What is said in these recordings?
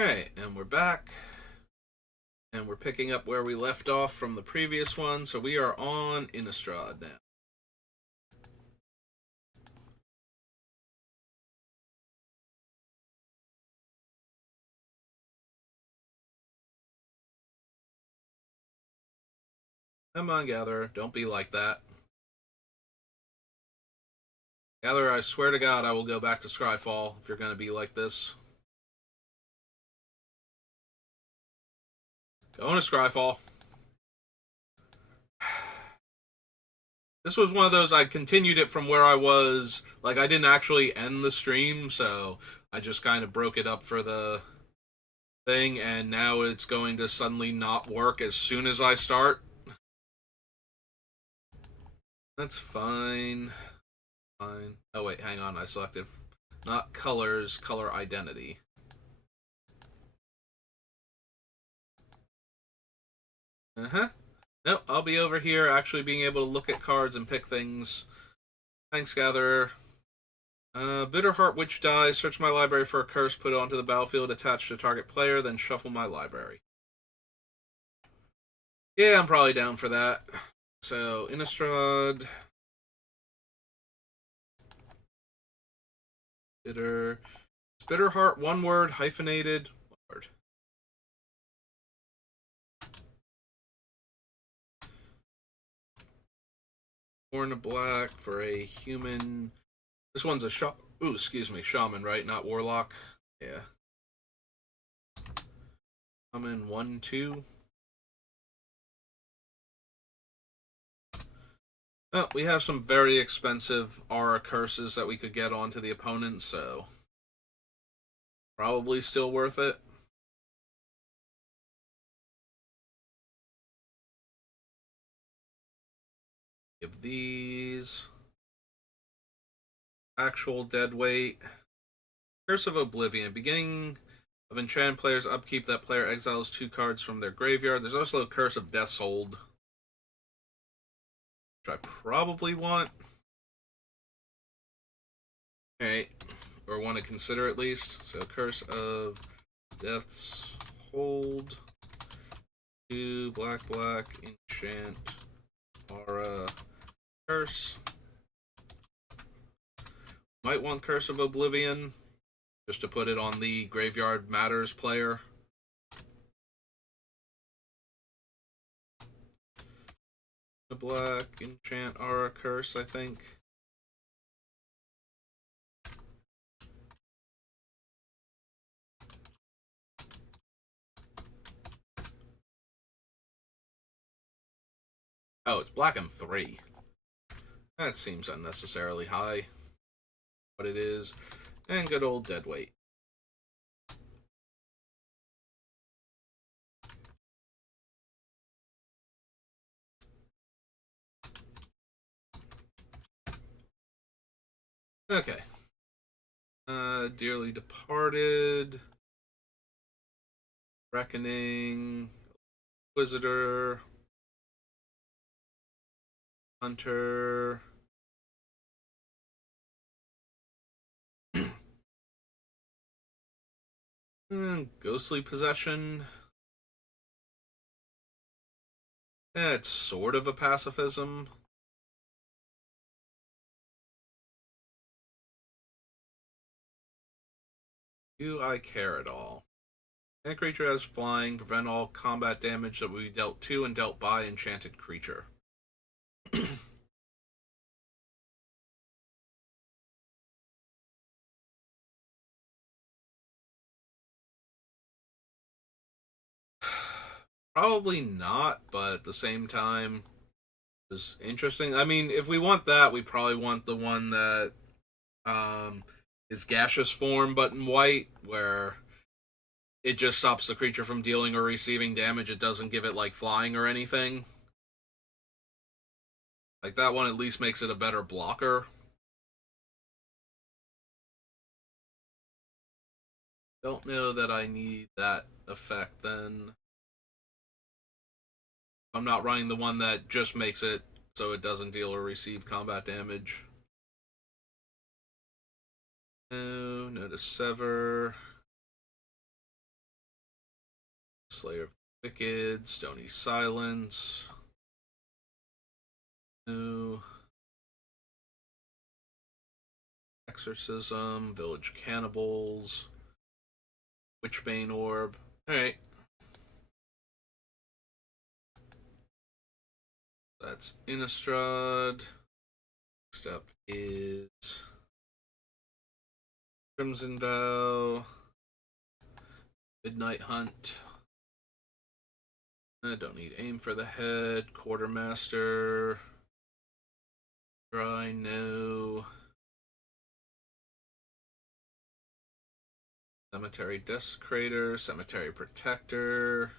Alright, and we're back. And we're picking up where we left off from the previous one. So we are on Innistrad now. Come on, Gatherer. Don't be like that. Gatherer, I swear to God I will go back to Scryfall if you're going to be like this. Going to Scryfall. This was one of those, I continued it from where I was. Like, I didn't actually end the stream, so I just kind of broke it up for the thing, and now it's going to suddenly not work as soon as I start. That's fine. Fine. Oh, wait, hang on. I selected not colors, color identity. Uh-huh. Nope, I'll be over here actually being able to look at cards and pick things. Thanks, Gatherer. Bitterheart Witch dies. Search my library for a curse, put it onto the battlefield, attached to target player, then shuffle my library. Yeah, I'm probably down for that. So, Innistrad. Bitterheart, one word, hyphenated, one word. Born to Black for a human. This one's a shaman, right? Not warlock. Yeah. Shaman 1/2. Oh, we have some very expensive aura curses that we could get onto the opponent, so probably still worth it. Give these actual dead weight. Curse of Oblivion. Beginning of enchanted player's upkeep, that player exiles 2 cards from their graveyard. There's also a Curse of Death's Hold, which I probably want. Alright, or want to consider at least. So Curse of Death's Hold. 2 black, enchant, aura, curse. Might want Curse of Oblivion, just to put it on the Graveyard Matters player. The black, enchant, aura, curse, I think. Oh, it's black and 3. That seems unnecessarily high. But it is. And good old deadweight. Okay. Dearly Departed. Reckoning. Inquisitor. Hunter. Ghostly Possession. It's sort of a pacifism. Do I care at all? And creature has flying, prevent all combat damage that will be dealt to and dealt by enchanted creature. Probably not, but at the same time, is interesting. I mean, if we want that, we probably want the one that is gaseous form, but in white, where it just stops the creature from dealing or receiving damage. It doesn't give it like flying or anything. Like that one at least makes it a better blocker. Don't know that I need that effect then. I'm not running the one that just makes it so it doesn't deal or receive combat damage. No to sever. Slayer of the Wicked, Stony Silence. No. Exorcism, Village Cannibals, Witchbane Orb. Alright. That's Innistrad. Next up is Crimson Vow, Midnight Hunt. I don't need Aim for the Head, Quartermaster. Dry, no. Cemetery Desecrator, Cemetery Protector.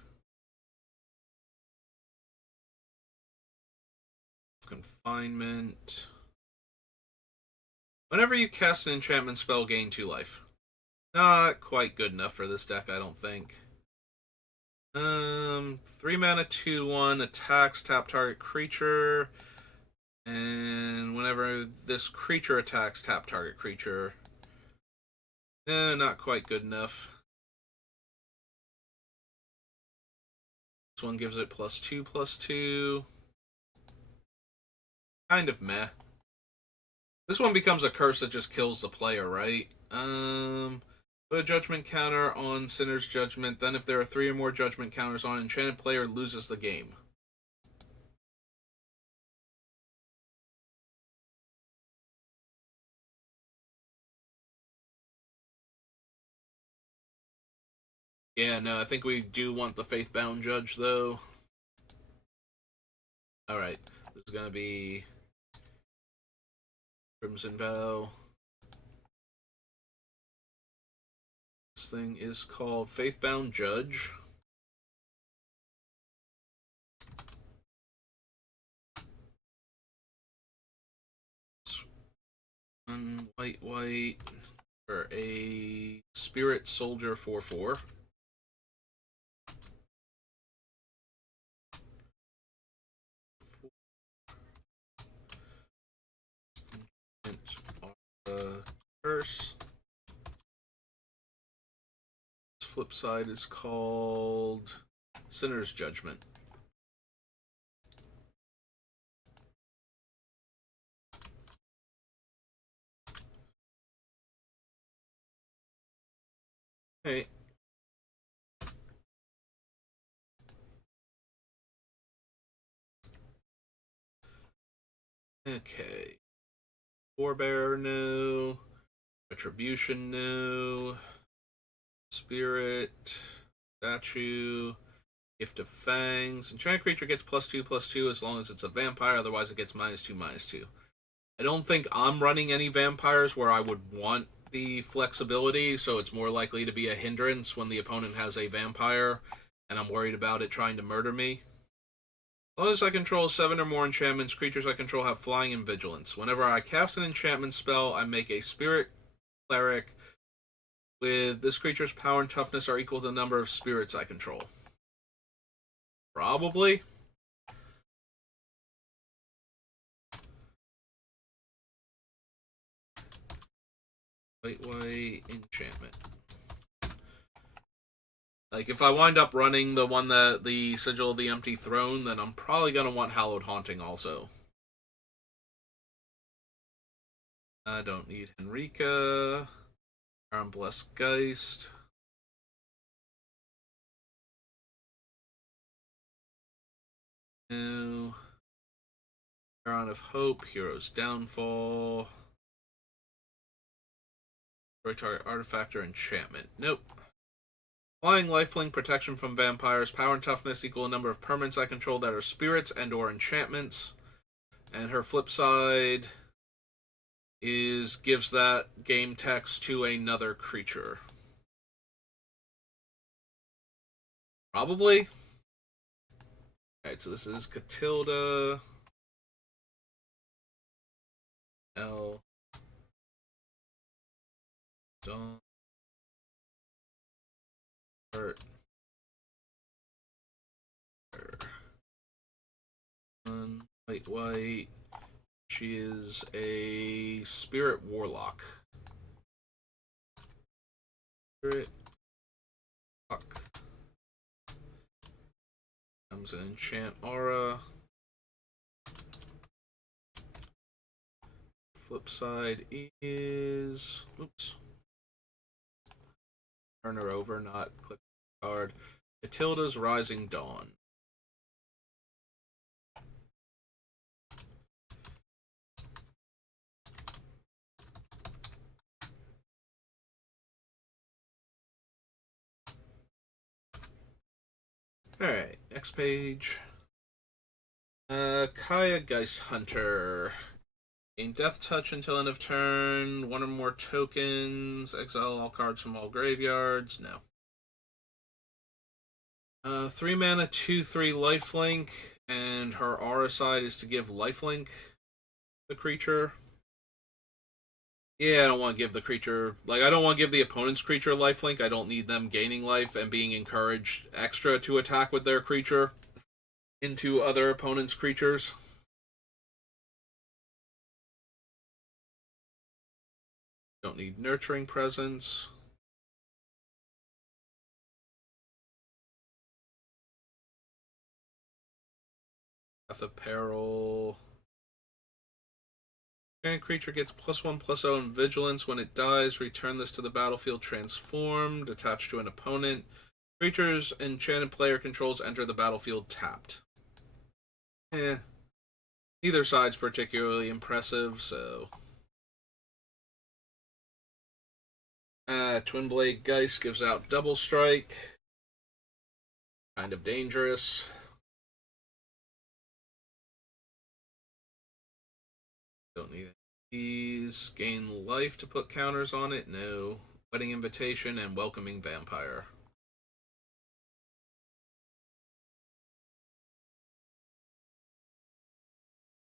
Confinement. Whenever you cast an enchantment spell, gain 2 life. Not quite good enough for this deck, I don't think. 3 mana, 2/1, attacks, tap target creature. And whenever this creature attacks, tap target creature. Not quite good enough. This one gives it +2/+2. Kind of meh. This one becomes a curse that just kills the player, right? Put a judgment counter on Sinner's Judgment. Then if there are 3 or more judgment counters on, enchanted player loses the game. Yeah, no, I think we do want the Faithbound Judge, though. Alright, this is going to be Crimson Vow. This thing is called Faithbound Judge. White for a Spirit Soldier 4/4. Curse. This flip side is called Sinner's Judgment. Okay. Okay. Forebear, no. Retribution, no. Spirit. Statue. Gift of Fangs. Enchanted creature gets +2/+2 as long as it's a vampire, otherwise it gets -2/-2. I don't think I'm running any vampires where I would want the flexibility, so it's more likely to be a hindrance when the opponent has a vampire and I'm worried about it trying to murder me. As long as I control 7 or more enchantments, creatures I control have flying and vigilance. Whenever I cast an enchantment spell, I make a spirit cleric with this creature's power and toughness are equal to the number of spirits I control. Probably. White enchantment. Like, if I wind up running the one that the Sigil of the Empty Throne, then I'm probably going to want Hallowed Haunting also. I don't need Henrika. Blessed Geist. No. Baron of Hope, Hero's Downfall. Target artifact or enchantment. Nope. Flying, lifelink, protection from vampires, power and toughness equal a number of permanents I control that are spirits and or enchantments. And her flip side is gives that game text to another creature. Probably. Alright, so this is Catilda. L. Dawn. White. She is a spirit warlock. Spirit warlock. Becomes an enchant aura. Flip side is... Oops. Turn her over, not click the card. Matilda's Rising Dawn. Alright, next page. Kaya Geist Hunter. Gain Death Touch until end of turn. One or more tokens. Exile all cards from all graveyards. No. 3 mana, 2/3 lifelink, and her aura side is to give lifelink the creature. Yeah, I don't want to give the creature... Like, I don't want to give the opponent's creature lifelink. I don't need them gaining life and being encouraged extra to attack with their creature into other opponent's creatures. Don't need Nurturing Presence. Path of Peril. Creature gets +1/+0 in Vigilance. When it dies, return this to the battlefield transformed, attached to an opponent. Creatures enchanted player controls enter the battlefield tapped. Neither side's particularly impressive, so... Twin Blade Geist gives out Double Strike. Kind of dangerous. Don't need these. Gain life to put counters on it? No. Wedding Invitation and Welcoming Vampire.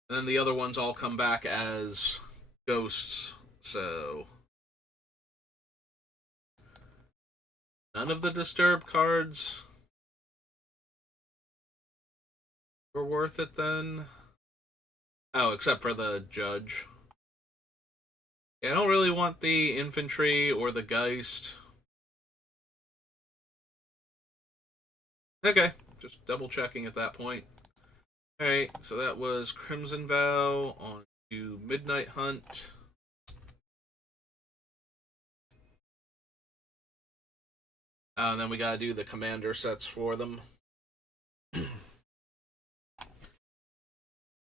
And then the other ones all come back as ghosts, so... None of the Disturb cards were worth it then. Oh, except for the Judge. Yeah, I don't really want the Infantry or the Geist. Okay, just double checking at that point. Alright, so that was Crimson Vow on to Midnight Hunt. And then we gotta do the commander sets for them.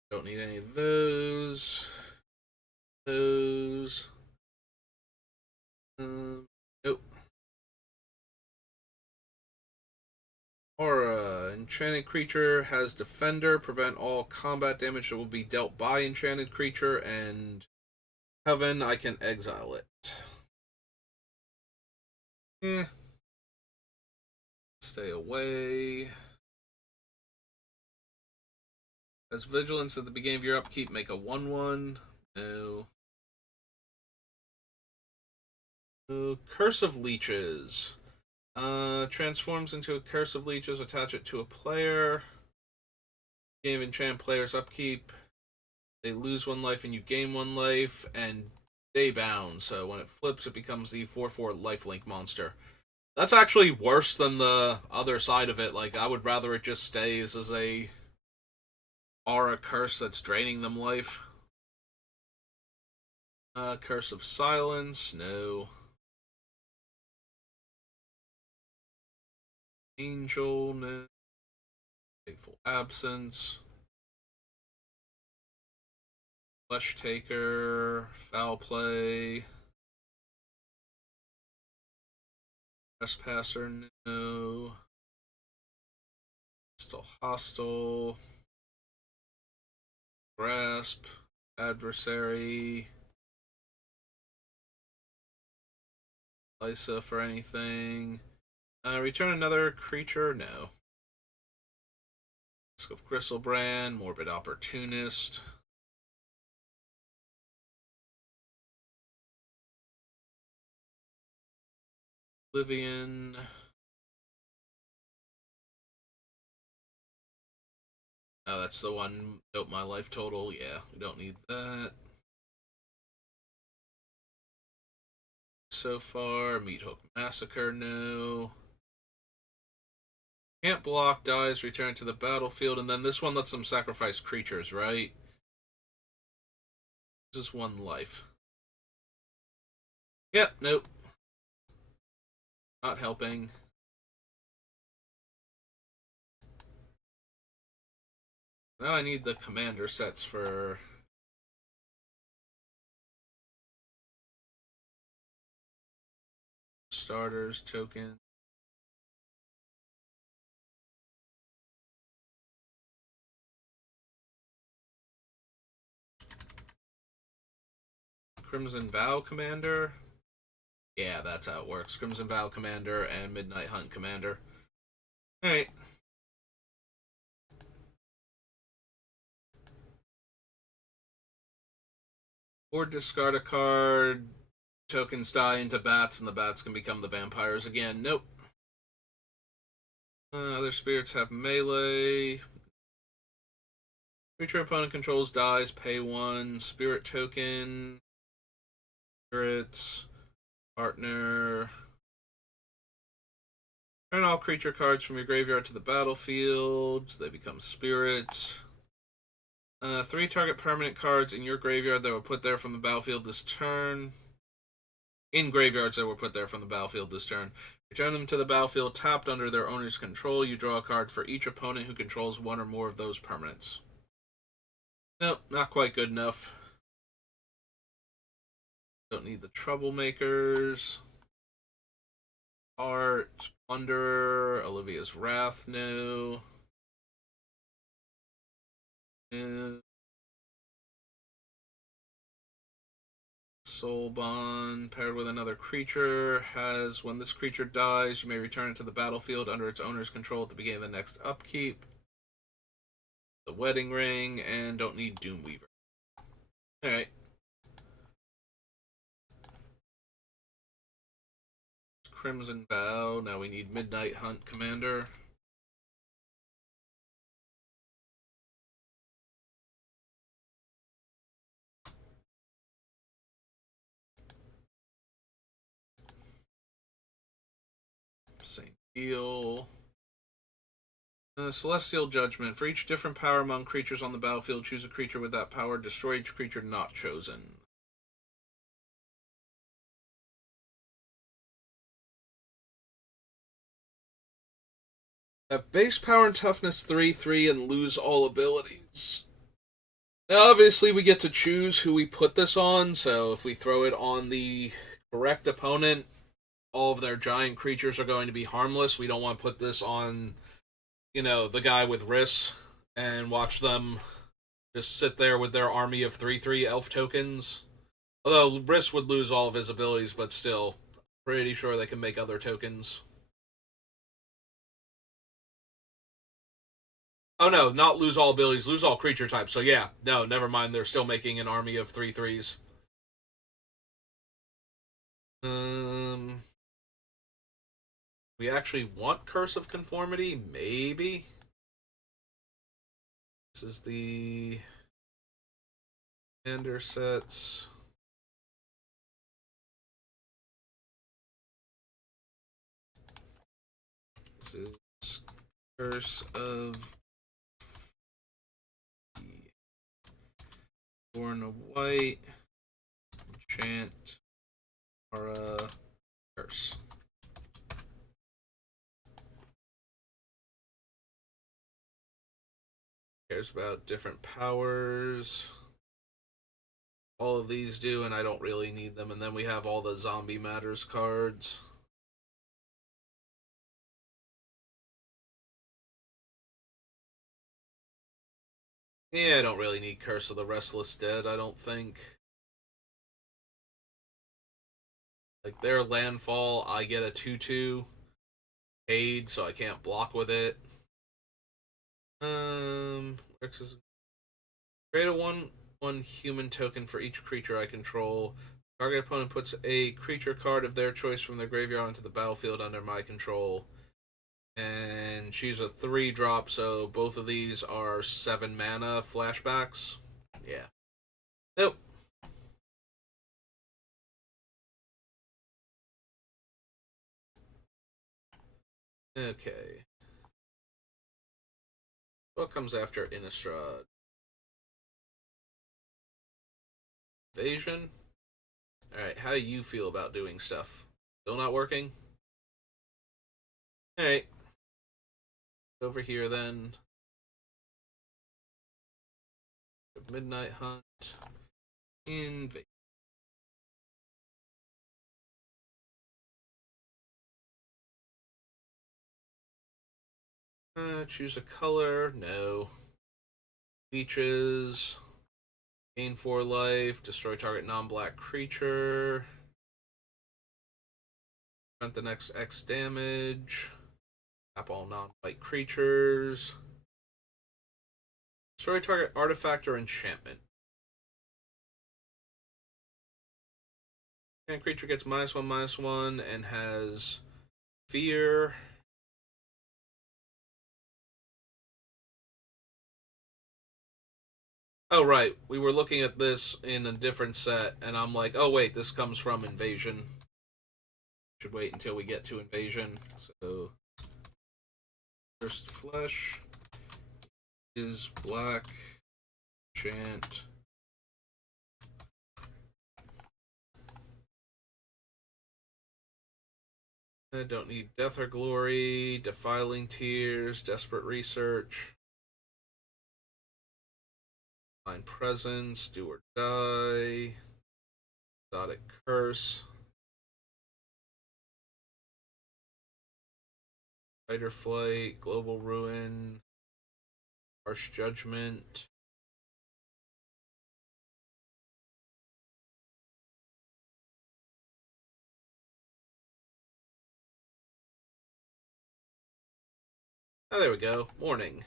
Don't need any of those. Those. Nope. Aura. Enchanted creature has Defender. Prevent all combat damage that will be dealt by enchanted creature. And Coven, I can exile it. Stay away. As Vigilance at the beginning of your upkeep, make a 1/1. No. Curse of Leeches. Transforms into a Curse of Leeches, attach it to a player. Game enchant player's upkeep. They lose 1 life and you gain 1 life, and day bound, so when it flips, it becomes the 4/4 lifelink monster. That's actually worse than the other side of it. Like, I would rather it just stays as a aura curse that's draining them life. Curse of Silence, no. Angel, no. Fateful Absence. Flesh Taker, Foul Play. Trespasser, no. Still Hostile. Grasp. Adversary. Lysa for anything. Return another creature? No. Risk of Gristlebrand, Morbid Opportunist. Oblivion. Oh, that's the one. Nope, my life total. Yeah, we don't need that. So far, Meat Hook Massacre, no. Can't block, dies, return to the battlefield, and then this one lets them sacrifice creatures, right? This is 1 life. Yep, nope. Not helping. Now I need the commander sets for... starters, token. Crimson Vow Commander. Yeah, that's how it works. Crimson Vow Commander and Midnight Hunt Commander. Alright. Or discard a card. Tokens die into bats, and the bats can become the vampires again. Nope. Other spirits have melee. Creature opponent controls dies, pay 1. Spirit token. Spirits. Partner. Turn all creature cards from your graveyard to the battlefield. They become spirits. 3 target permanent cards in your graveyard that were put there from the battlefield this turn. In graveyards that were put there from the battlefield this turn. Return them to the battlefield tapped under their owner's control. You draw a card for each opponent who controls 1 or more of those permanents. Nope, not quite good enough. Don't need the troublemakers. Art, Plunderer, Olivia's Wrath, no. And Soul Bond, paired with another creature, has when this creature dies, you may return it to the battlefield under its owner's control at the beginning of the next upkeep. The Wedding Ring, and don't need Doomweaver. Alright. Crimson Vow, now we need Midnight Hunt Commander. Same deal. Celestial Judgment. For each different power among creatures on the battlefield, choose a creature with that power. Destroy each creature not chosen. Have base power and toughness 3/3 and lose all abilities. Now, obviously, we get to choose who we put this on, so if we throw it on the correct opponent, all of their giant creatures are going to be harmless. We don't want to put this on, the guy with Riss and watch them just sit there with their army of 3/3 elf tokens. Although Riss would lose all of his abilities, but still, pretty sure they can make other tokens. Oh no, not lose all abilities, lose all creature types. So yeah, no, never mind. They're still making an army of 3/3s. We actually want Curse of Conformity, maybe. This is the Ender sets. This is Curse of 4 and a white. Enchant. Aura. Curse. Cares about different powers. All of these do, and I don't really need them. And then we have all the Zombie Matters cards. Yeah, I don't really need Curse of the Restless Dead, I don't think. Like, their landfall, I get a 2/2 paid, so I can't block with it. Create a 1/1 human token for each creature I control. Target opponent puts a creature card of their choice from their graveyard onto the battlefield under my control. And she's a 3-drop, so both of these are 7 mana flashbacks. Yeah. Nope. Okay. What comes after Innistrad? Invasion? Alright, how do you feel about doing stuff? Still not working? Alright. Over here then. Midnight Hunt. Invasion. Choose a color. No. Beaches. Gain 4 life. Destroy target non-black creature. Grant the next X damage. Tap all non-white creatures. Destroy target artifact or enchantment. And creature gets -1/-1 and has fear. Oh, right. We were looking at this in a different set, and I'm like, oh, wait, this comes from Invasion. Should wait until we get to Invasion. So, first flesh is black. Enchant. I don't need Death or Glory, Defiling Tears, Desperate Research. Find Presence, Do or Die, Exotic Curse, Fighter Flight, Global Ruin, Harsh Judgment. Oh, there we go. Morning.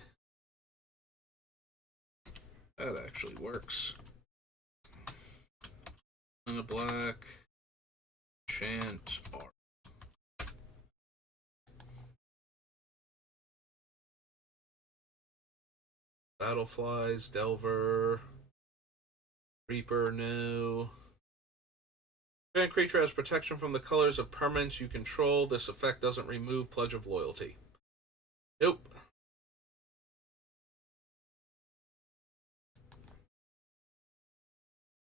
That actually works. And a black. Chant R. Battleflies, Delver, Reaper, no. Grant creature has protection from the colors of permanents you control. This effect doesn't remove Pledge of Loyalty. Nope.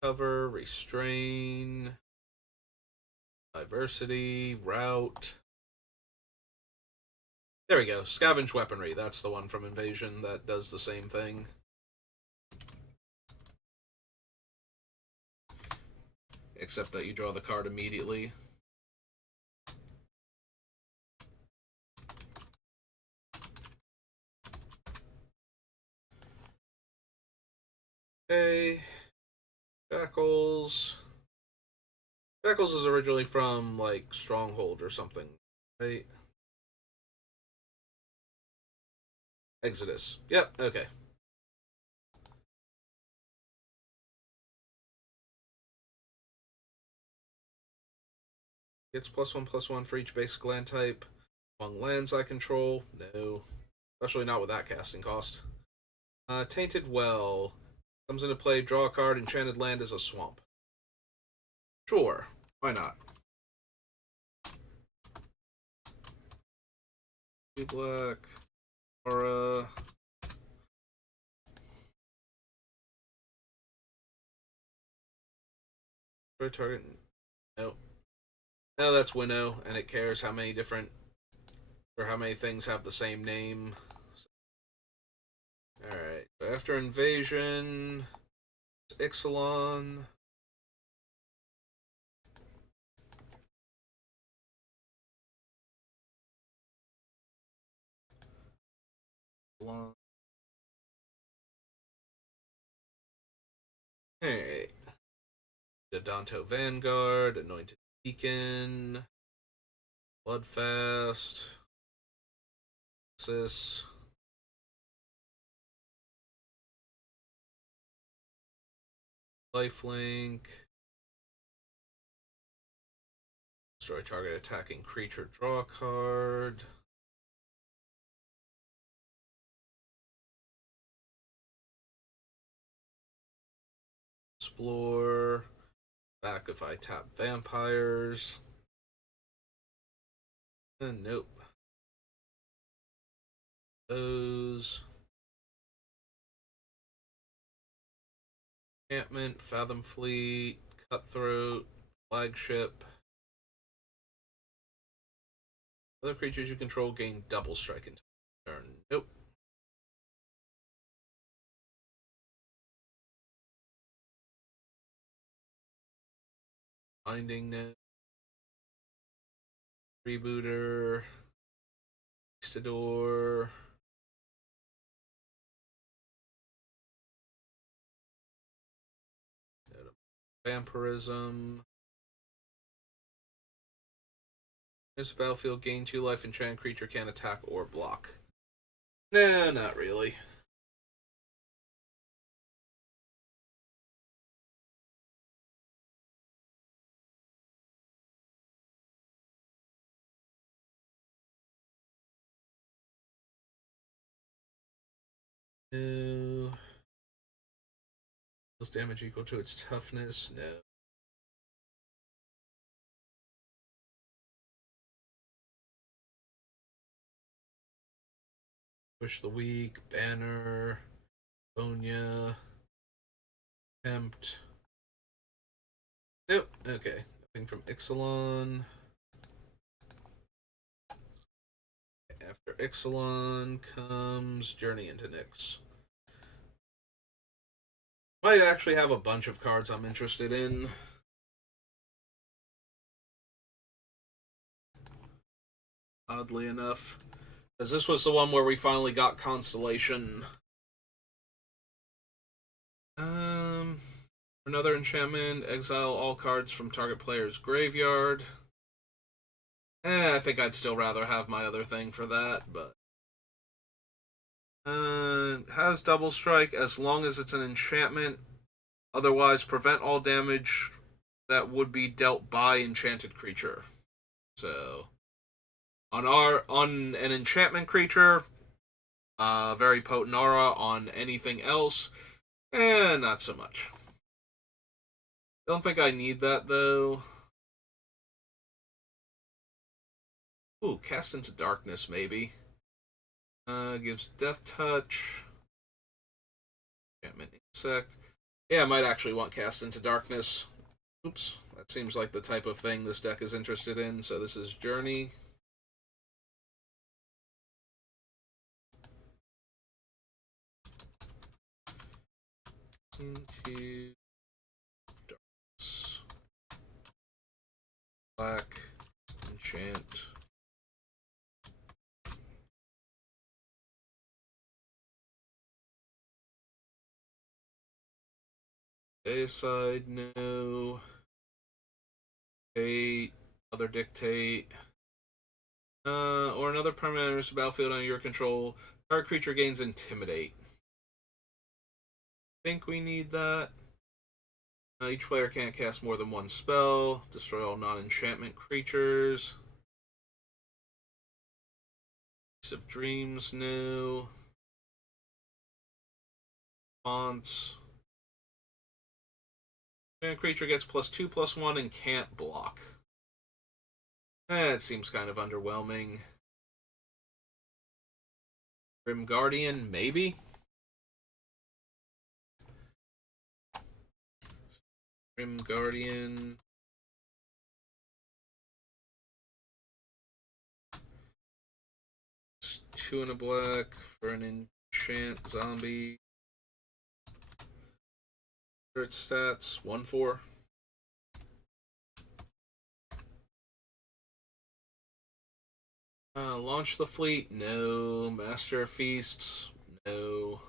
Cover, Restrain, Diversity, Route. There we go. Scavenge Weaponry. That's the one from Invasion that does the same thing. Except that you draw the card immediately. Okay. Shackles. Shackles is originally from, like, Stronghold or something, right? Exodus. Yep, okay. Gets +1/+1 for each basic land type. Among lands I control, no. Especially not with that casting cost. Tainted Well. Comes into play, draw a card, enchanted land is a swamp. Sure, why not? 2 black, aura. Target. No. No, that's Winnow, and it cares how many different or how many things have the same name. Alright, so after Invasion, Ixalan. Alright. Dodonto Vanguard, Anointed Beacon, Bloodfast, Sis. Lifelink. Destroy target attacking creature, draw a card. Explore. Back if I tap vampires. Nope. Those. Encampment, Fathom Fleet, Cutthroat, Flagship. Other creatures you control gain double strike in turn. Nope. Binding Net, Rebooter, Conquistador. Vampirism. This battlefield, gain 2 life, enchanted creature can't attack or block. Nah, not really. No. Deals damage equal to its toughness. No. Push the weak. Banner. Bonya. Tempt. Nope. Okay. Nothing from Ixalan. After Ixalan comes Journey into Nyx. Might actually have a bunch of cards I'm interested in. Oddly enough. Because this was the one where we finally got Constellation. Another enchantment. Exile all cards from target player's graveyard. I think I'd still rather have my other thing for that, but... has double strike as long as it's an enchantment. Otherwise, prevent all damage that would be dealt by enchanted creature. So, on an enchantment creature, very potent aura. On anything else, not so much. Don't think I need that though. Ooh, Cast into Darkness maybe. Gives Death Touch. Enchantment Insect. Yeah, I might actually want Cast into Darkness. Oops, that seems like the type of thing this deck is interested in. So this is Journey. Into Darkness. Black. Enchant. Dayside, no. Dictate. Other Dictate. Or another permanent enters the battlefield under your control. Target creature gains Intimidate. Think we need that. Each player can't cast more than one spell. Destroy all non-enchantment creatures. Piece of Dreams, no. Fonts. And creature gets +2/+1 and can't block. It seems kind of underwhelming. Grim Guardian, maybe? Grim Guardian. It's 2 and a black for an enchant zombie. Its stats 1/4. Launch the fleet? No. Master of Feasts? No.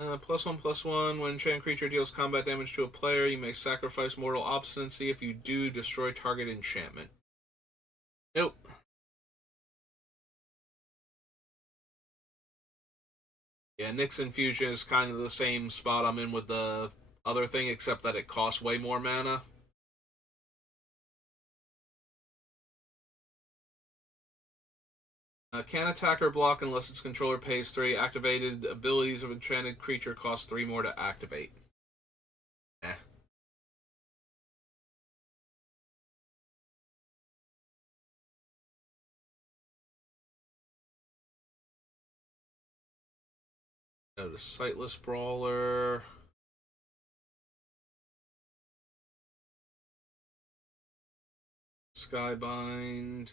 +1/+1. When enchant creature deals combat damage to a player, you may sacrifice Mortal Obstinacy. If you do, destroy target enchantment. Nope. Yeah, Nyx Infusion is kind of the same spot I'm in with the other thing, except that it costs way more mana. Can't attack or block unless its controller pays 3. Activated abilities of enchanted creature cost 3 more to activate. Eh. Go to Sightless Brawler. Skybind.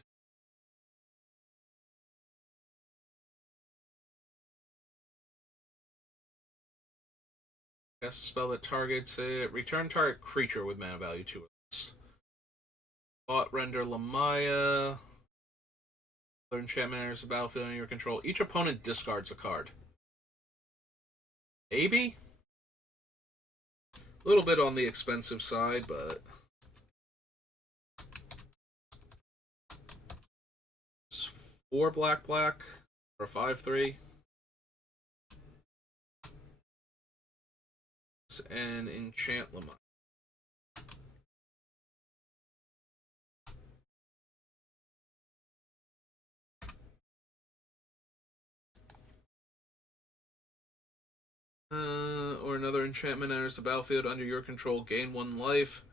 Cast a spell that targets it. Return target creature with mana value 2 or less. Thought Render Lamaya. Other enchantment enters the battlefield under your control. Each opponent discards a card. Maybe? A little bit on the expensive side, but... It's 4 black for a 5/3. And enchant Lamaya. Or another enchantment enters the battlefield under your control. Gain 1 life.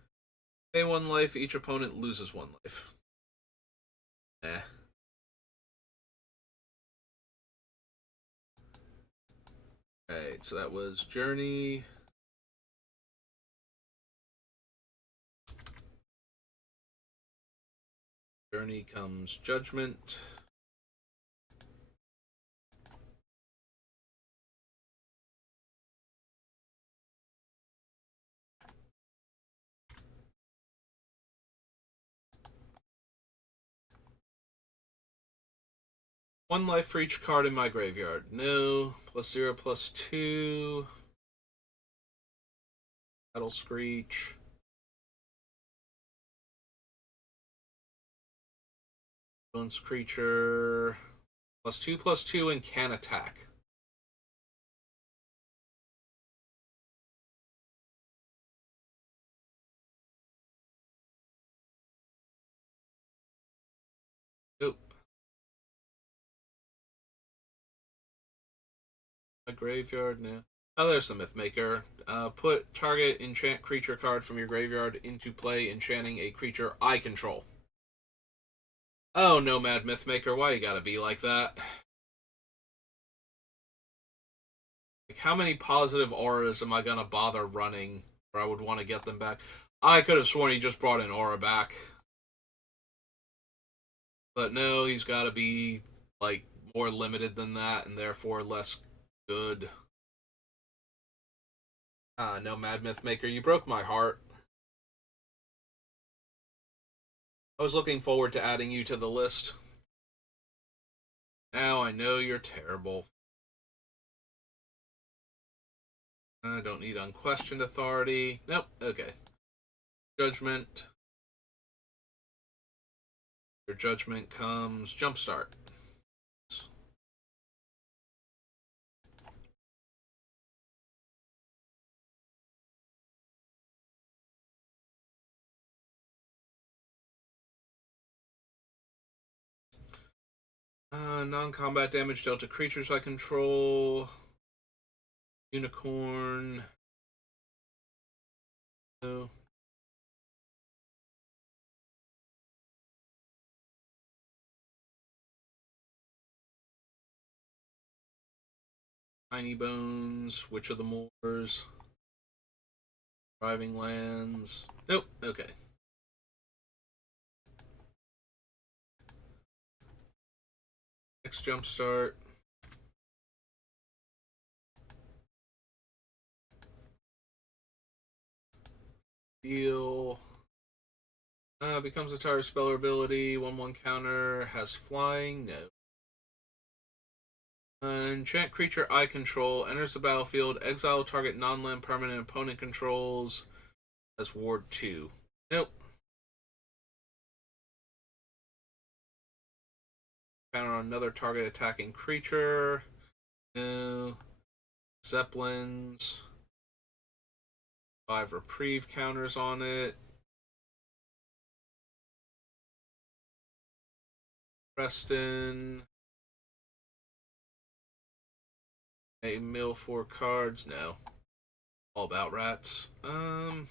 Pay 1 life. Each opponent loses 1 life. Eh. Alright, so that was Journey. Journey comes Judgment. One life for each card in my graveyard. No. +0, +2. Battle Screech. Bones creature. +2/+2 and can attack. Nope. My graveyard now. Oh, there's the Mythmaker. Put target enchant creature card from your graveyard into play, enchanting a creature I control. Oh, Nomad Mythmaker, why you gotta be like that? Like, how many positive auras am I gonna bother running where I would want to get them back? I could have sworn he just brought an aura back. But no, he's gotta be, like, more limited than that, and therefore less good. Nomad Mythmaker, you broke my heart. I was looking forward to adding you to the list. Now I know you're terrible. I don't need Unquestioned Authority. Nope, okay. Judgment. Your Judgment comes Jumpstart. Non-combat damage dealt to creatures I control. Unicorn. No. Tiny Bones. Witch of the Moors. Driving Lands. Nope. Okay. Next Jumpstart. Deal. Becomes a target speller ability. 1/1 counter. Has flying. No. Enchant creature I control. Enters the battlefield. Exile target non-land permanent opponent controls. Has ward 2. Nope. Counter on another target attacking creature. No. Zeppelins. 5 reprieve counters on it. Preston. A mill 4 cards. No. All about rats. Move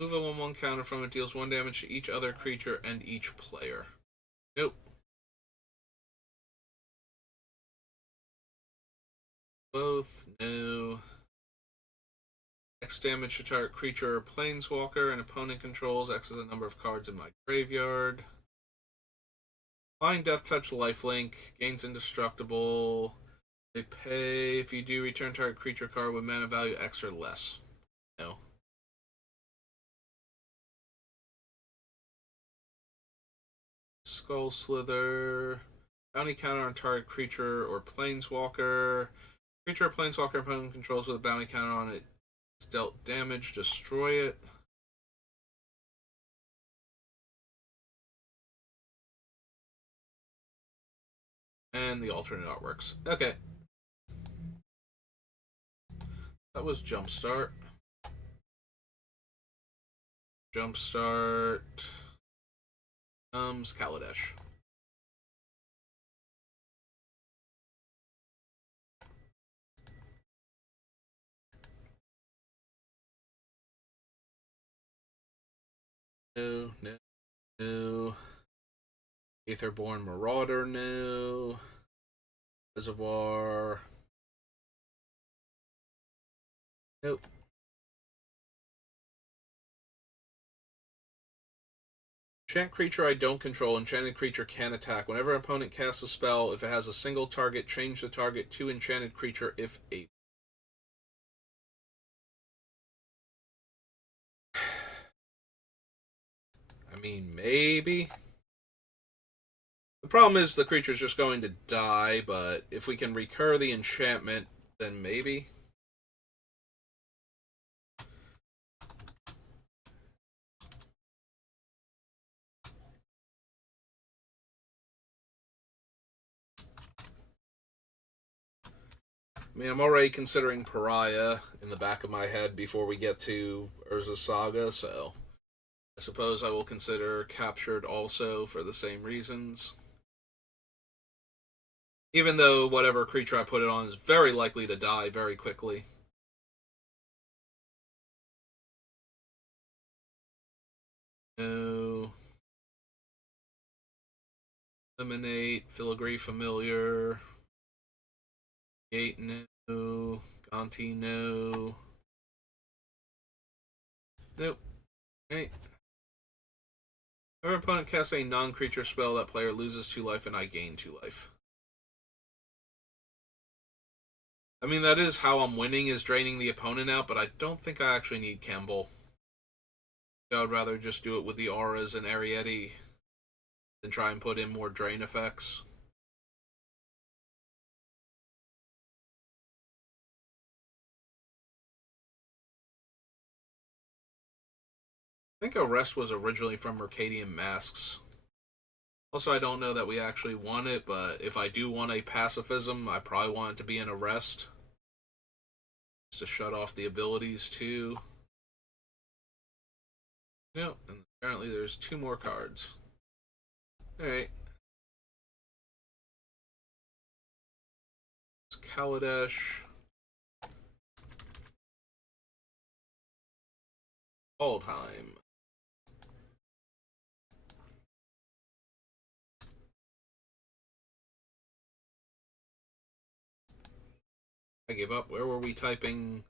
a 1/1 counter from it, deals 1 damage to each other creature and each player. Nope. Both. No. X damage to target creature or planeswalker and opponent controls. X is the number of cards in my graveyard. Flying Death Touch lifelink. Gains indestructible. They pay. If you do, return target creature card with mana value X or less. No. Skull Slither. Bounty counter on target creature or planeswalker. Creature or planeswalker opponent controls with a bounty counter on it. It's dealt damage. Destroy it. And the alternate artworks. Okay. That was Jumpstart. Jumpstart. Kaladesh. No, no, no. Aetherborn Marauder, no. Reservoir. Nope. Enchant creature I don't control. Enchanted creature can attack. Whenever an opponent casts a spell, if it has a single target, change the target to enchanted creature if able. I mean, maybe. The problem is the creature's just going to die, but if we can recur the enchantment, then maybe. I mean, I'm already considering Pariah in the back of my head before we get to Urza's Saga, so I suppose I will consider Captured also for the same reasons. Even though whatever creature I put it on is very likely to die very quickly. No. Eliminate, Filigree Familiar. Gate, no. Gonti, no. Nope. Hey. Whenever opponent casts a non-creature spell, that player loses 2 life and I gain 2 life. I mean, that is how I'm winning, is draining the opponent out, but I don't think I actually need Campbell. I would rather just do it with the auras and Eriette than try and put in more drain effects. I think Arrest was originally from Mercadian Masks. Also, I don't know that we actually want it, but if I do want a pacifism, I probably want it to be an Arrest. Just to shut off the abilities, too. Yep, and apparently there's 2 more cards. Alright. It's Kaladesh. Aldheim. I gave up. Where were we typing?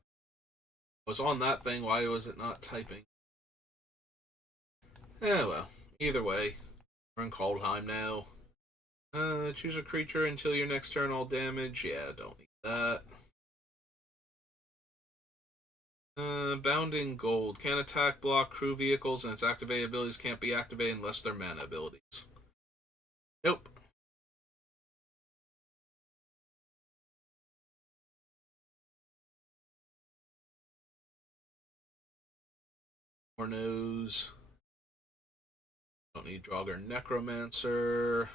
I was on that thing. Why was it not typing? Well. Either way. We're in Kaldheim now. Choose a creature until your next turn, all damage. Yeah, don't need that. Bounding Gold. Can't attack, block, crew vehicles, and its activated abilities can't be activated unless they're mana abilities. Nope. Nose. Don't need Draugr Necromancer.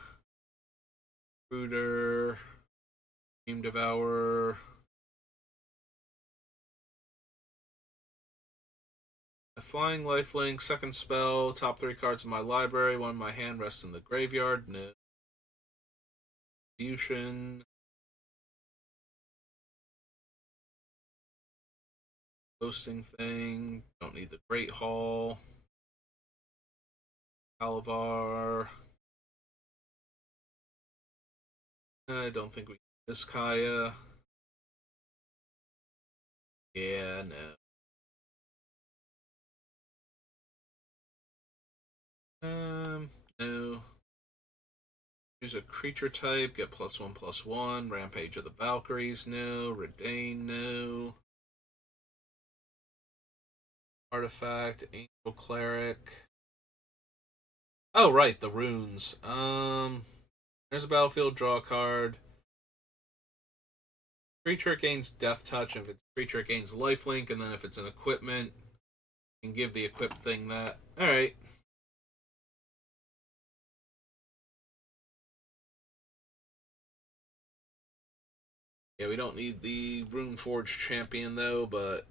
Rooter. Dream Devourer. A Flying Lifelink, second spell, top 3 cards in my library, 1 in my hand, rest in the graveyard. No. Fusion. Hosting thing. Don't need the Great Hall. Alavar. I don't think we need this Kaya. Yeah, no. No. Use a creature type, get +1/+1. Rampage of the Valkyries, no. Redain, no. Artifact, Angel Cleric. Oh, right, the runes. There's a battlefield, draw a card. Creature gains Death Touch, and if it's a creature, it gains Lifelink, and then if it's an equipment, you can give the equipped thing that. Alright. Yeah, we don't need the Runeforge champion, though, but...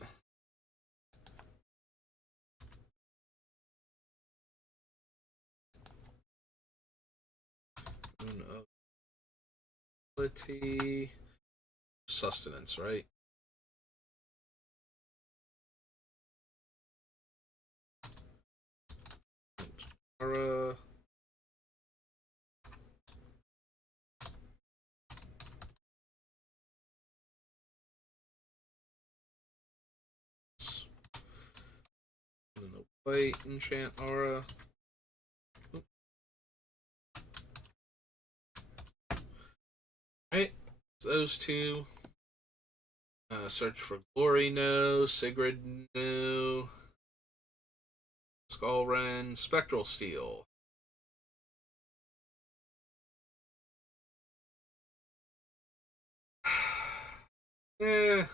Sustenance, right? Aura. And then the white enchant aura. Right, those two. Search for Glory, no. Sigrid, no. Skullren, Spectral Steel. Eh,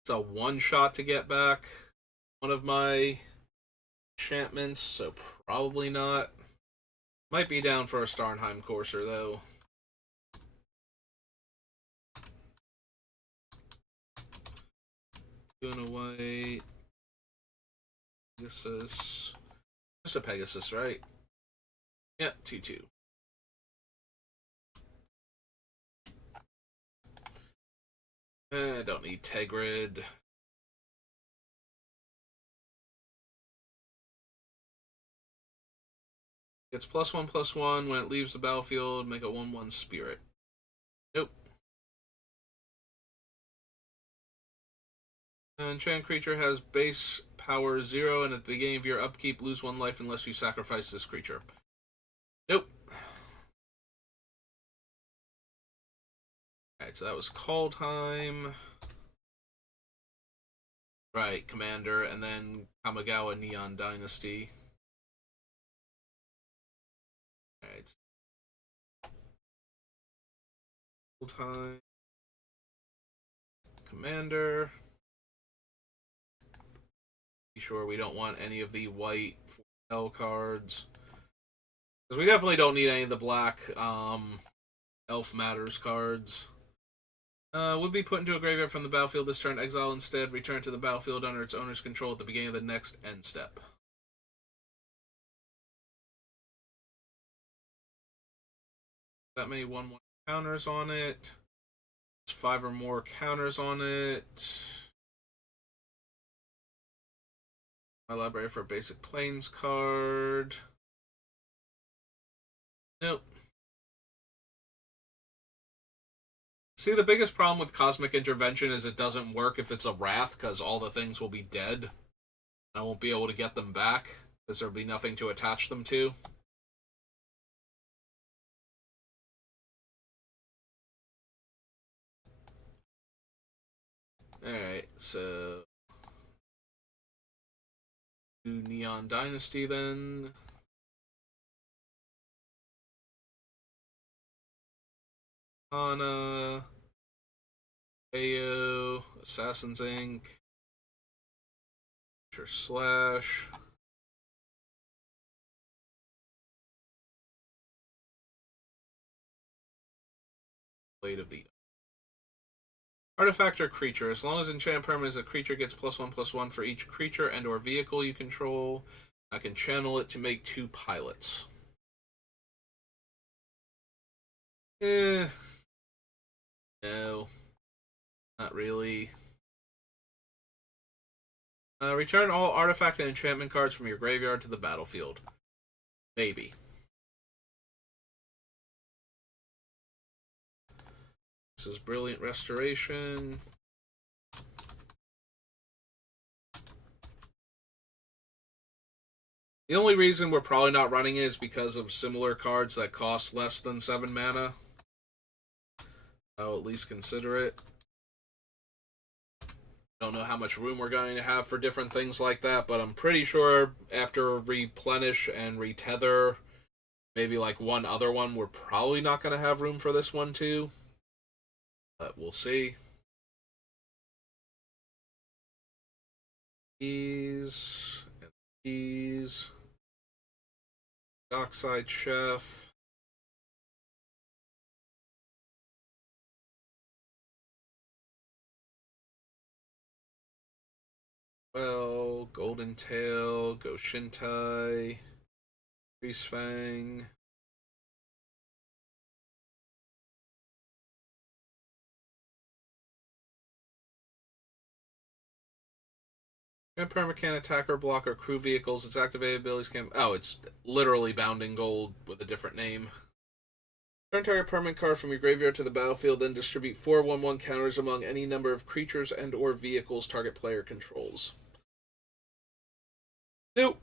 it's a one shot to get back one of my enchantments, so probably not. Might be down for a Starnheim Courser, though. Gonna wait. Pegasus. Just a Pegasus, right? Yeah, 2/2. I don't need Tegrid. Gets +1/+1 when it leaves the battlefield. Make a 1/1 spirit. Nope. Enchant creature has base power 0, and at the beginning of your upkeep, lose 1 life unless you sacrifice this creature. Nope. Alright, so that was Kaldheim. Right, Commander, and then Kamigawa Neon Dynasty. Alright. Kaldheim. Commander. Be sure we don't want any of the white Hell cards. Because we definitely don't need any of the black Elf Matters cards. Would be put into a graveyard from the battlefield this turn. Exile instead. Return to the battlefield under its owner's control at the beginning of the next end step. That many 1/1 counters on it. There's 5 or more counters on it. My library for a basic plains card. Nope. See, the biggest problem with Cosmic Intervention is it doesn't work if it's a Wrath, because all the things will be dead. I won't be able to get them back, because there'll be nothing to attach them to. Alright, so... do Neon Dynasty then. Hana. Ayo. Assassin's Inc. Slash. Blade of the Artifact or creature. As long as enchant permanent is a creature gets +1/+1 for each creature and or vehicle you control, I can channel it to make 2 pilots. No. Not really. Return all artifact and enchantment cards from your graveyard to the battlefield. Maybe. This is Brilliant Restoration. The only reason we're probably not running it is because of similar cards that cost less than 7 mana. I'll at least consider it. Don't know how much room we're going to have for different things like that, but I'm pretty sure after replenish and retether, maybe like one other one, we're probably not going to have room for this one too. But we'll see. These and these. Dockside Chef. Well, Golden Tail, Goshintai, Greasefang. Perma can attack or block our crew vehicles. Its activated abilities can. Oh, it's literally Bounding Gold with a different name. Turn target permanent card from your graveyard to the battlefield, then distribute 4/1/1 counters among any number of creatures and/or vehicles target player controls. Nope.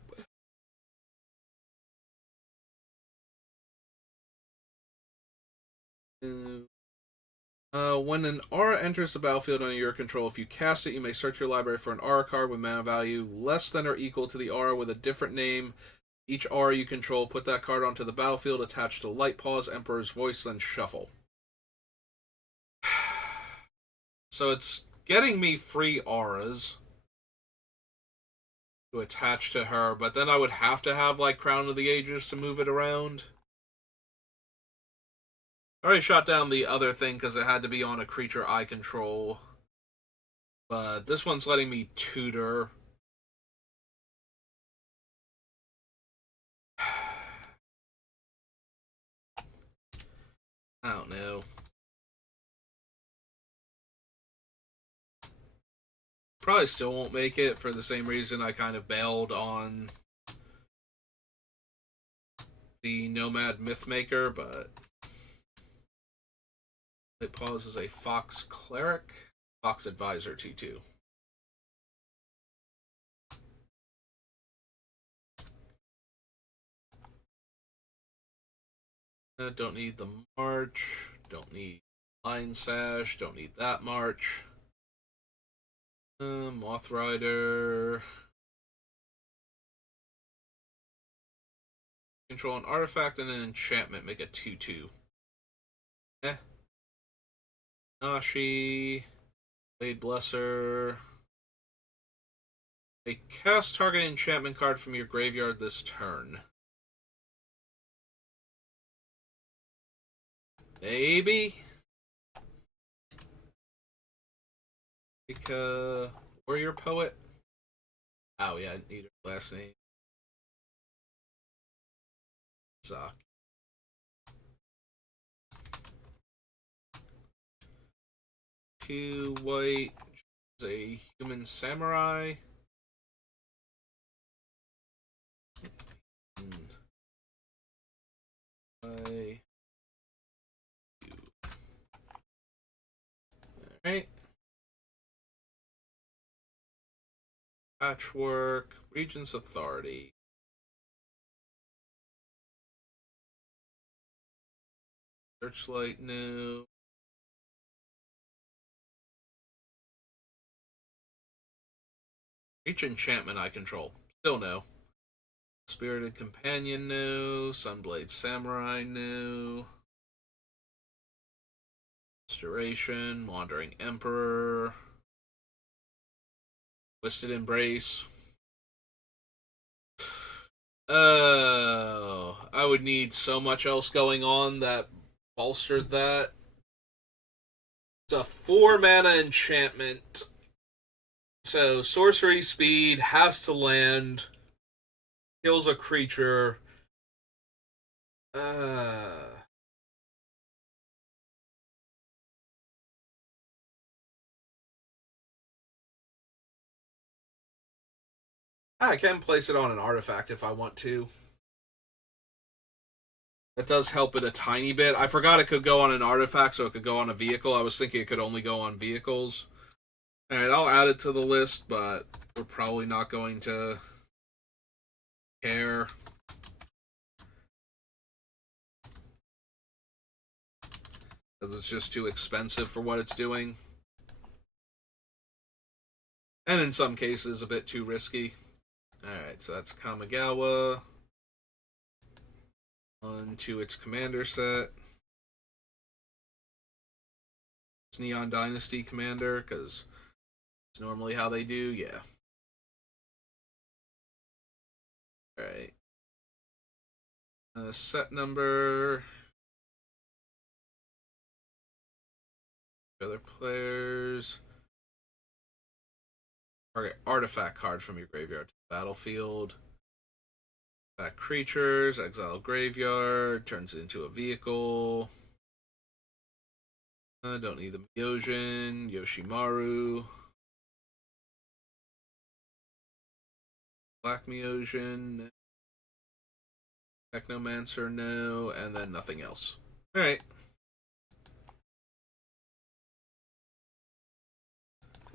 When an aura enters the battlefield under your control, if you cast it, you may search your library for an aura card with mana value less than or equal to the aura with a different name. Each aura you control, put that card onto the battlefield attached to Light Paws, Emperor's Voice, then shuffle. So it's getting me free auras to attach to her, but then I would have to have like Crown of the Ages to move it around. I already shot down the other thing because it had to be on a creature I control. But this one's letting me tutor. I don't know. Probably still won't make it for the same reason I kind of bailed on the Nomad Mythmaker, but it pauses a Fox Cleric, Fox Advisor 2/2. Don't need the March, don't need Line Sash, don't need that March. Moth Rider. Control an artifact and an enchantment, make a 2/2. Nashi. Blade Blesser. A cast target enchantment card from your graveyard this turn. Maybe. Warrior Poet. Oh yeah, I need her last name. Suck. 2 white. Is a human samurai. Alright. Patchwork. Regent's Authority. Searchlight new. Each enchantment I control. Still no. Spirited Companion new. Sunblade Samurai new. Restoration. Wandering Emperor. Twisted Embrace. Oh, I would need so much else going on that bolstered that. It's a 4 mana enchantment. So, sorcery speed has to land, kills a creature. I can place it on an artifact if I want to. That does help it a tiny bit. I forgot it could go on an artifact, so it could go on a vehicle. I was thinking it could only go on vehicles. Alright, I'll add it to the list, but we're probably not going to care. Because it's just too expensive for what it's doing. And in some cases, a bit too risky. Alright, so that's Kamigawa. On to its commander set. It's Neon Dynasty commander, because it's normally how they do, yeah. Alright. Set number. Other players. Target artifact card from your graveyard to the battlefield. Back creatures, exile graveyard, turns it into a vehicle. Don't need the Myojin, Yoshimaru. Black Myojin. Technomancer, no, and then nothing else. Alright.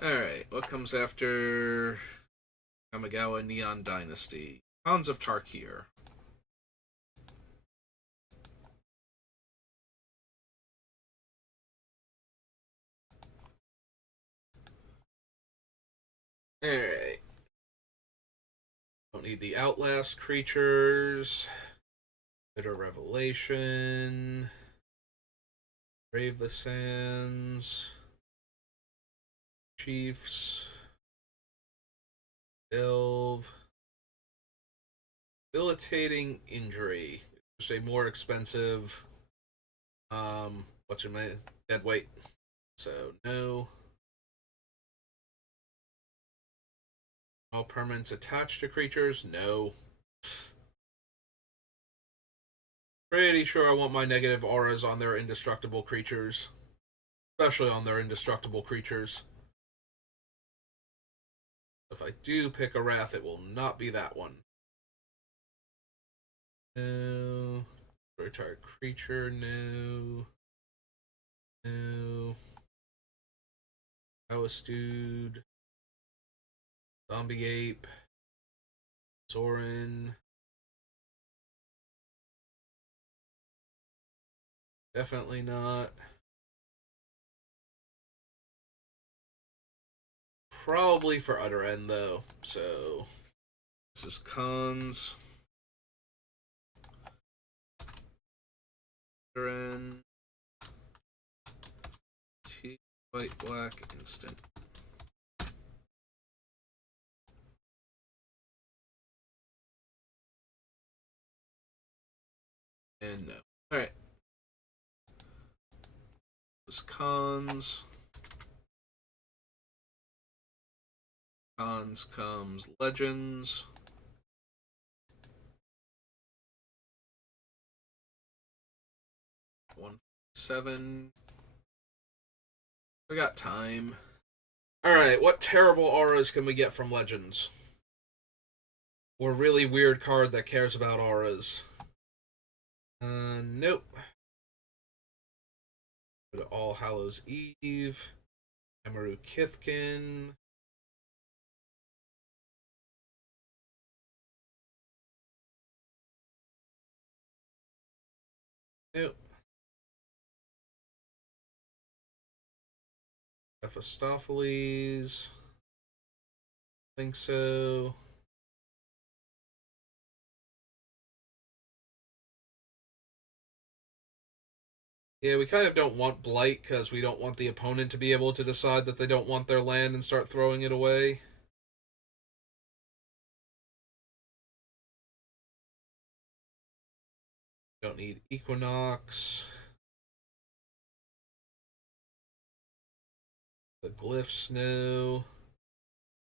Alright, what comes after Kamigawa Neon Dynasty? Khans of Tarkir. Alright. Don't need the Outlast creatures. Bitter Revelation. Brave the Sands. Chiefs. Delve. Debilitating Injury. Just a more expensive what's your name? Dead weight. So no. All permanents attached to creatures? No. Pretty sure I want my negative auras on their indestructible creatures. Especially on their indestructible creatures. If I do pick a Wrath, it will not be that one. No. Retired creature, no. No. House Dude. Zombie Ape. Sorin. Definitely not. Probably for Utter End, though. So, this is Khans. Utter End. White, black, instant. And no. Alright. This Khans. Khans comes Legends. One 7. We got time. Alright, what terrible auras can we get from Legends? Or a really weird card that cares about auras? Nope. Go to All Hallows Eve. Amaru Kithkin. Nope. Mephistopheles. Think so. Yeah, we kind of don't want Blight because we don't want the opponent to be able to decide that they don't want their land and start throwing it away. Don't need Equinox. The Glyphs, no.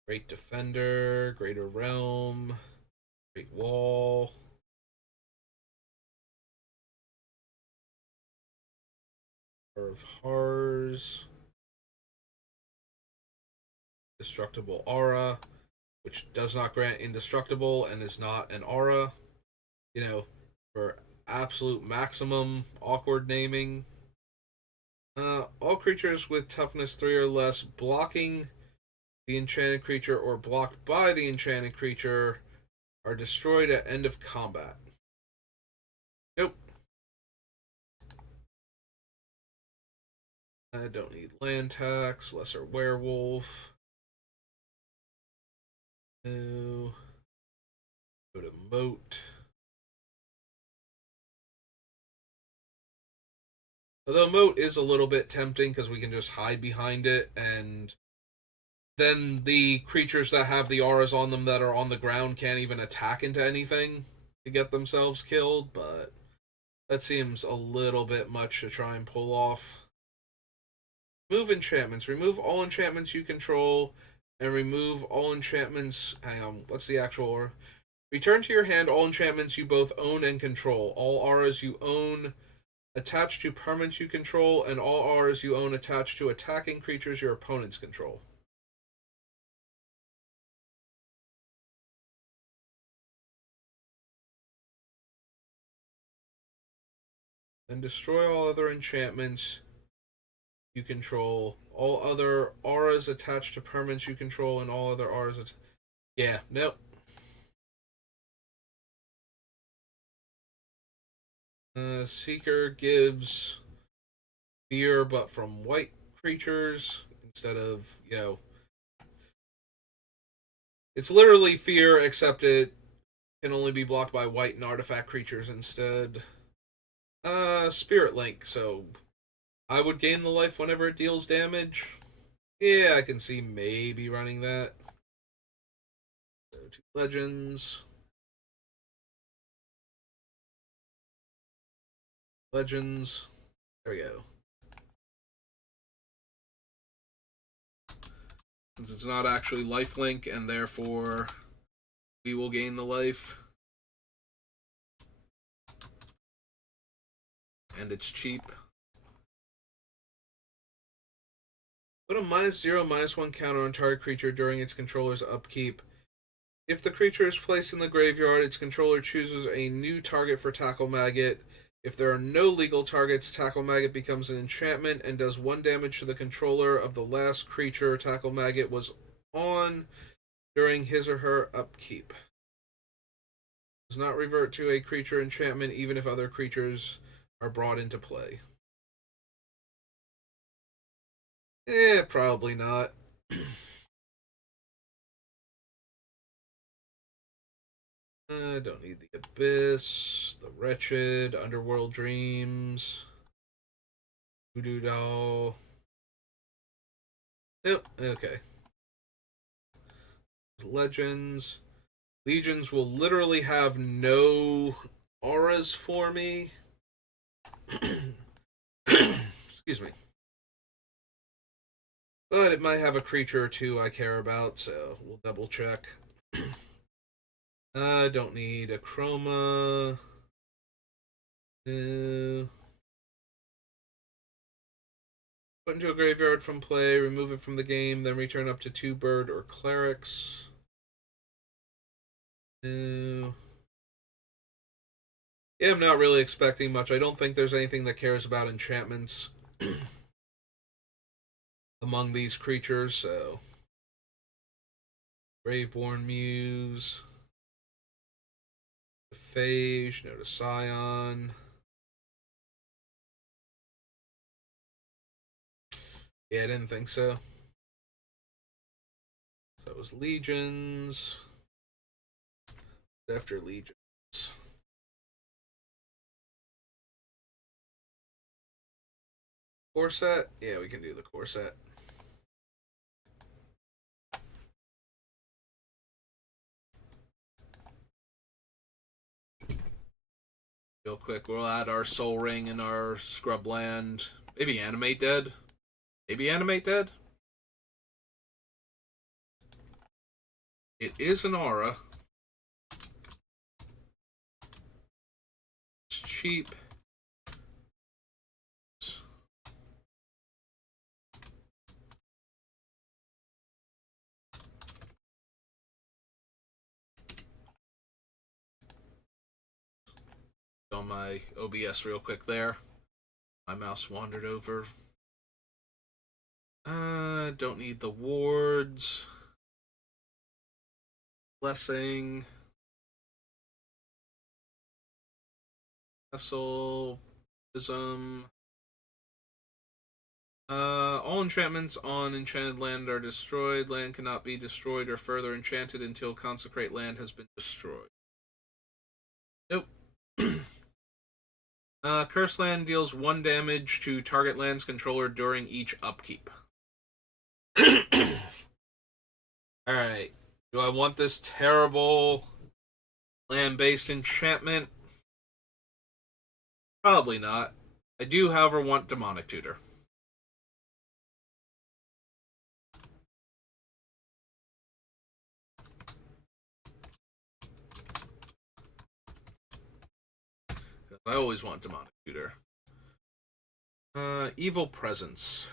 Great Defender, Greater Realm, Great Wall. Of Hars. Destructible Aura, which does not grant indestructible and is not an aura. You know, for absolute maximum awkward naming. All creatures with toughness 3 or less blocking the enchanted creature or blocked by the enchanted creature are destroyed at end of combat. Nope. I don't need land tax, lesser werewolf. No. Go to moat. Although moat is a little bit tempting because we can just hide behind it, and then the creatures that have the auras on them that are on the ground can't even attack into anything to get themselves killed, but that seems a little bit much to try and pull off. Remove enchantments. Remove all enchantments you control, and remove all enchantments. Hang on, what's the actual aura? Return to your hand all enchantments you both own and control. All auras you own attached to permanents you control, and all auras you own attached to attacking creatures your opponents control. Then destroy all other enchantments you control, all other auras attached to permanents you control, and all other auras. Yeah, nope. Seeker gives fear, but from white creatures instead of, it's literally fear, except it can only be blocked by white and artifact creatures instead. Spirit Link, so I would gain the life whenever it deals damage. Yeah, I can see maybe running that. So, 2 legends. Legends. There we go. Since it's not actually lifelink, and therefore we will gain the life. And it's cheap. Put a -0, -1 counter on target creature during its controller's upkeep. If the creature is placed in the graveyard, its controller chooses a new target for Tackle Maggot. If there are no legal targets, Tackle Maggot becomes an enchantment and does 1 damage to the controller of the last creature Tackle Maggot was on during his or her upkeep. Does not revert to a creature enchantment even if other creatures are brought into play. Probably not. I don't need the Abyss, the Wretched, Underworld Dreams, Voodoo Doll. Nope, okay. Legends. Legions will literally have no auras for me. Excuse me. But it might have a creature or two I care about, so we'll double check. I don't need a chroma. No. Put into a graveyard from play, remove it from the game, then return up to 2 bird or clerics. No. Yeah, I'm not really expecting much. I don't think there's anything that cares about enchantments among these creatures, so. Graveborn Muse. Phage, no to Scion. Yeah, I didn't think so. So it was Legions. After Legions. Core set? Yeah, we can do the core set. Real quick, we'll add our Soul Ring and our Scrubland. Maybe Animate Dead? Maybe Animate Dead? It is an aura. It's cheap. On my OBS real quick there. My mouse wandered over. Don't need the wards. Blessing. Castle, Prism. All enchantments on enchanted land are destroyed. Land cannot be destroyed or further enchanted until consecrate land has been destroyed. Nope. Curse land deals 1 damage to target land's controller during each upkeep. Alright. Do I want this terrible land-based enchantment? Probably not. I do, however, want Demonic Tutor. I always want Demonic Tutor. Evil Presence.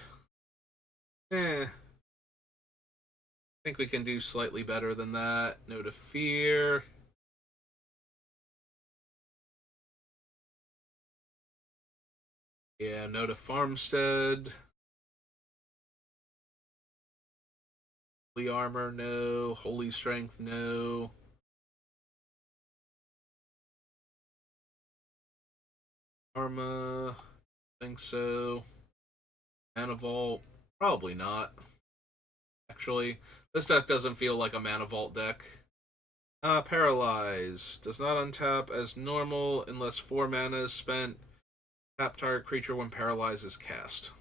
I think we can do slightly better than that. Note of Fear. Yeah, Note of Farmstead. Holy Armor, no. Holy Strength, no. Arma, I think so. Mana Vault, probably not. Actually, this deck doesn't feel like a Mana Vault deck. Paralyze. Does not untap as normal unless 4 mana is spent. Tap target creature when Paralyze is cast.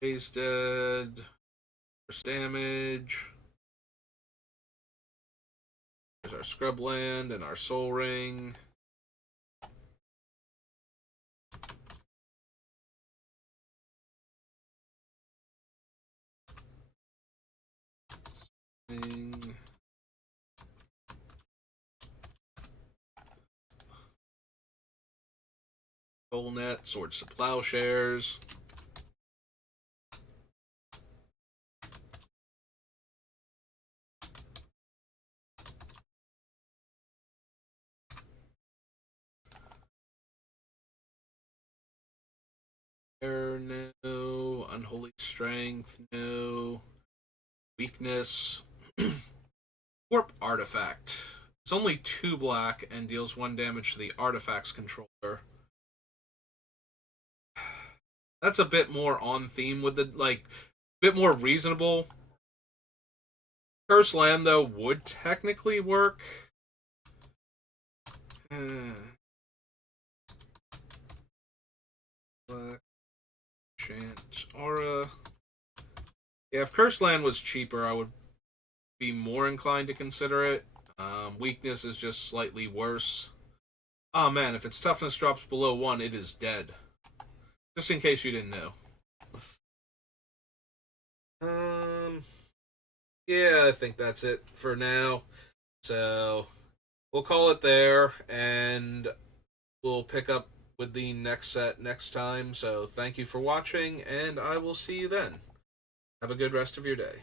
He's dead. First damage. There's our Scrubland and our Soul Ring. Soulnet, Swords to Plowshares. No. Unholy Strength, no. Weakness. Warp Artifact. It's only 2 black and deals 1 damage to the artifact's controller. That's a bit more on theme with the, like, bit more reasonable. Curse Land, though, would technically work. Black. Chant. Aura. Yeah, if Curse Land was cheaper, I would be more inclined to consider it. Weakness is just slightly worse. Oh man, if its toughness drops below 1, it is dead. Just in case you didn't know. Yeah, I think that's it for now. So, we'll call it there, and we'll pick up with the next set next time. So, thank you for watching, and I will see you then. Have a good rest of your day.